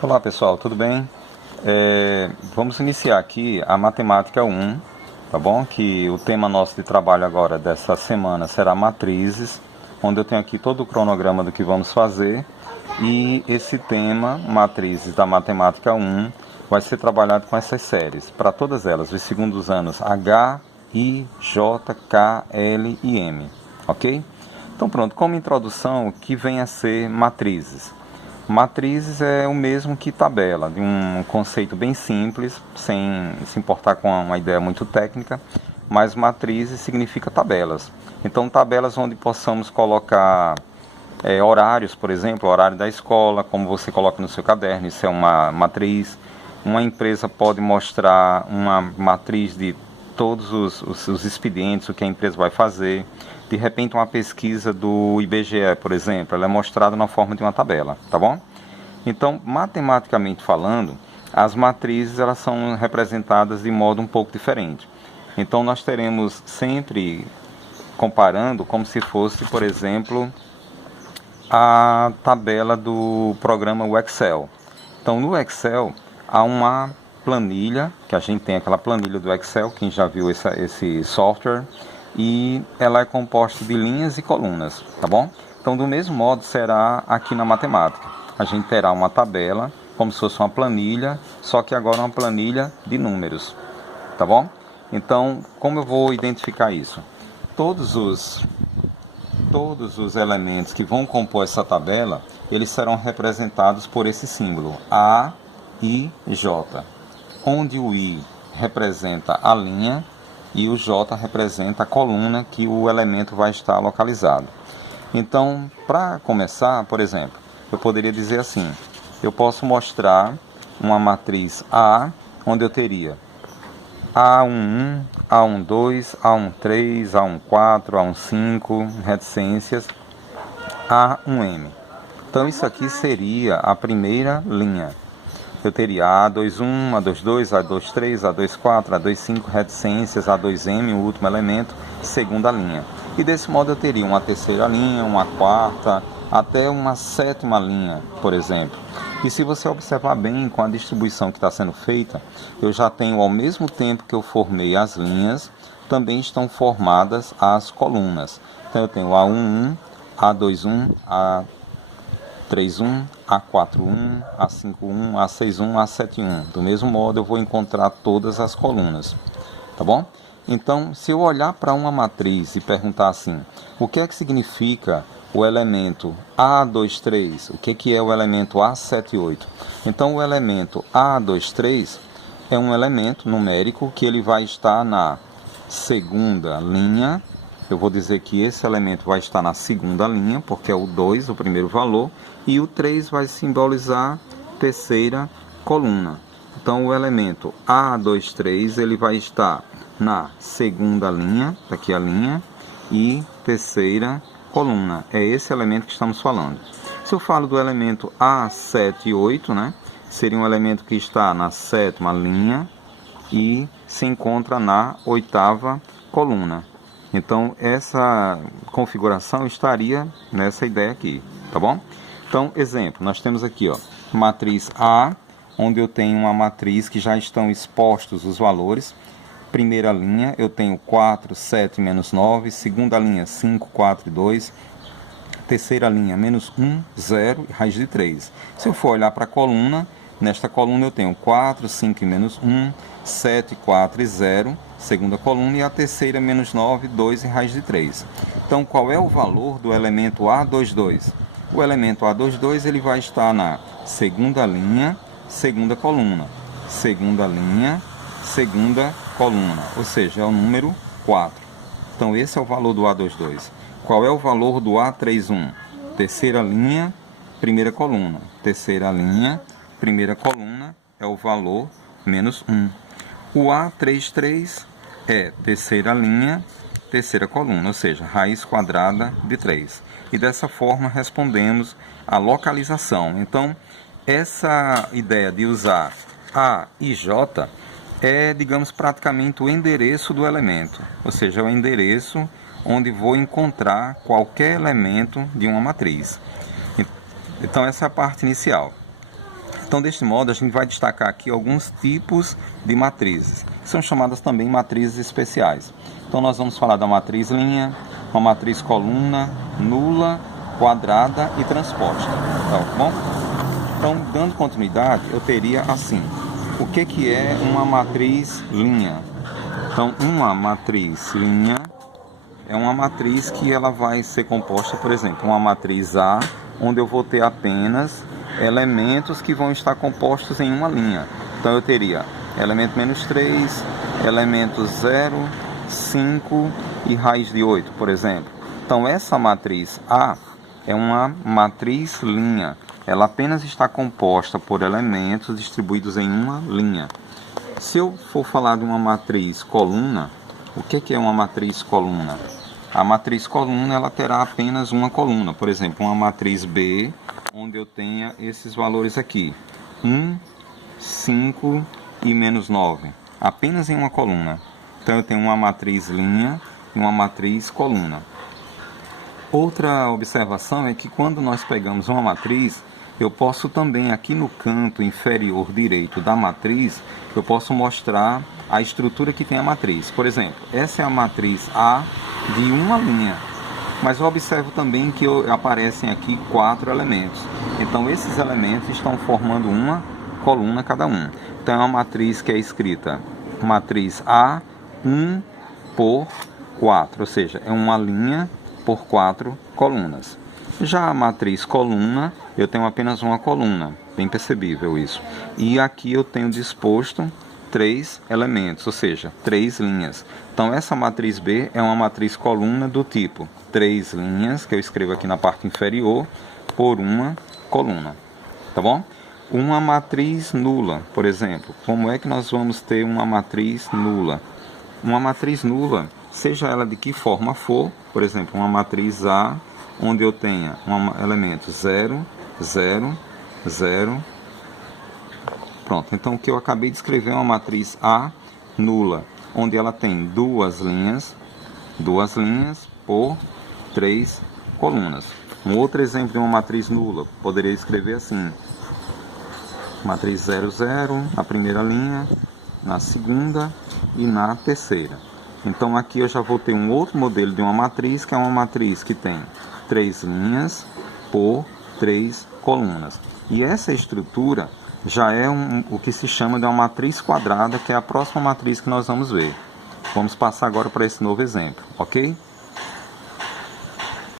Olá pessoal, tudo bem? Vamos iniciar aqui a matemática 1, tá bom? Que o tema nosso de trabalho agora dessa semana será matrizes, onde eu tenho aqui todo o cronograma do que vamos fazer. E esse tema, matrizes da matemática 1, vai ser trabalhado com essas séries, para todas elas, os segundos anos H, I, J, K, L e M, ok? Então pronto, como introdução, o que vem a ser matrizes? Matrizes é o mesmo que tabela, de um conceito bem simples, sem se importar com uma ideia muito técnica, mas matrizes significa tabelas. Então, tabelas onde possamos colocar horários, por exemplo, horário da escola, como você coloca no seu caderno, isso é uma matriz. Uma empresa pode mostrar uma matriz de todos os expedientes, o que a empresa vai fazer. De repente, uma pesquisa do IBGE, por exemplo, ela é mostrada na forma de uma tabela, tá bom? Então, matematicamente falando, as matrizes elas são representadas de modo um pouco diferente. Então, nós teremos sempre comparando como se fosse, por exemplo, a tabela do programa Excel. Então, no Excel, há uma planilha, que a gente tem aquela planilha do Excel, quem já viu esse software, e ela é composta de linhas e colunas, tá bom? Então, do mesmo modo, será aqui na matemática. A gente terá uma tabela, como se fosse uma planilha, só que agora uma planilha de números, tá bom? Então, como eu vou identificar isso? Todos os elementos que vão compor essa tabela, eles serão representados por esse símbolo, A, I, J, onde o I representa a linha e o J representa a coluna que o elemento vai estar localizado. Então, para começar, por exemplo, eu poderia dizer assim, eu posso mostrar uma matriz A, onde eu teria A11, A12, A13, A14, A15, reticências, A1M. Então isso aqui seria a primeira linha. Eu teria A21, A22, A23, A24, A25, reticências, A2M, o último elemento, segunda linha. E desse modo eu teria uma terceira linha, uma quarta, até uma sétima linha, por exemplo. E se você observar bem com a distribuição que está sendo feita, eu já tenho, ao mesmo tempo que eu formei as linhas, também estão formadas as colunas. Então eu tenho A11, A21, A31, A41, A51, A61, A71. Do mesmo modo eu vou encontrar todas as colunas, tá bom? Então, se eu olhar para uma matriz e perguntar assim, o que é que significa o elemento A23, o que é o elemento A78? Então, o elemento A23 é um elemento numérico que ele vai estar na segunda linha. Eu vou dizer que esse elemento vai estar na segunda linha, porque é o 2, o primeiro valor, e o 3 vai simbolizar terceira coluna. Então, o elemento A23 ele vai estar na segunda linha, aqui a linha, e terceira coluna. É esse elemento que estamos falando. Se eu falo do elemento A78, né, seria um elemento que está na sétima linha e se encontra na oitava coluna. Então, essa configuração estaria nessa ideia aqui, tá bom? Então, exemplo, nós temos aqui, ó, matriz A, onde eu tenho uma matriz que já estão expostos os valores. Primeira linha, eu tenho 4, 7, menos 9. Segunda linha, 5, 4 e 2. Terceira linha, menos 1, 0 e raiz de 3. Se eu for olhar para a coluna, nesta coluna eu tenho 4, 5 e menos 1, 7, 4 e 0, segunda coluna, e a terceira, menos 9, 2 e raiz de 3. Então, qual é o valor do elemento A22? O elemento A22 ele vai estar na segunda linha, segunda coluna. Segunda linha, segunda coluna, ou seja, é o número 4. Então, esse é o valor do A22. Qual é o valor do A31? Terceira linha, primeira coluna. Terceira linha, primeira coluna é o valor menos 1. O A33 é terceira linha, terceira coluna, ou seja, raiz quadrada de 3. E dessa forma respondemos a localização. Então, essa ideia de usar A e J é, digamos, praticamente o endereço do elemento, ou seja, é o endereço onde vou encontrar qualquer elemento de uma matriz. Então, essa é a parte inicial. Então, deste modo, a gente vai destacar aqui alguns tipos de matrizes, que são chamadas também matrizes especiais. Então, nós vamos falar da matriz linha, uma matriz coluna, nula, quadrada e transposta. Tá bom? Então, dando continuidade, eu teria assim. O que é uma matriz linha? Então, uma matriz linha é uma matriz que ela vai ser composta, por exemplo, uma matriz A, onde eu vou ter apenas elementos que vão estar compostos em uma linha. Então eu teria elemento menos 3, elemento 0, 5 e raiz de 8, por exemplo. Então essa matriz A é uma matriz linha. Ela apenas está composta por elementos distribuídos em uma linha. Se eu for falar de uma matriz coluna, o que é uma matriz coluna? A matriz coluna ela terá apenas uma coluna. Por exemplo, uma matriz B, onde eu tenha esses valores aqui, 1, 5 e menos 9, apenas em uma coluna. Então eu tenho uma matriz linha e uma matriz coluna. Outra observação é que quando nós pegamos uma matriz, eu posso também aqui no canto inferior direito da matriz, eu posso mostrar a estrutura que tem a matriz. Por exemplo, essa é a matriz A de uma linha. Mas eu observo também que aparecem aqui 4 elementos. Então esses elementos estão formando uma coluna cada um. Então é uma matriz que é escrita matriz A 1 por 4, ou seja, é uma linha por 4 colunas. Já a matriz coluna, eu tenho apenas uma coluna, bem percebível isso. E aqui eu tenho disposto 3 elementos, ou seja, 3 linhas. Então essa matriz B é uma matriz coluna do tipo 3 linhas, que eu escrevo aqui na parte inferior, por uma coluna. Tá bom? Uma matriz nula, por exemplo. Como é que nós vamos ter uma matriz nula? Uma matriz nula, seja ela de que forma for, por exemplo, uma matriz A, onde eu tenha um elemento 0, 0, 0. Pronto, então o que eu acabei de escrever é uma matriz A nula, onde ela tem duas linhas por 3 colunas. Um outro exemplo de uma matriz nula, poderia escrever assim: matriz 0, 0 na primeira linha, na segunda e na terceira. Então aqui eu já vou ter um outro modelo de uma matriz, que é uma matriz que tem 3 linhas por 3 colunas. E essa estrutura já é o que se chama de uma matriz quadrada, que é a próxima matriz que nós vamos ver. Vamos passar agora para esse novo exemplo, ok?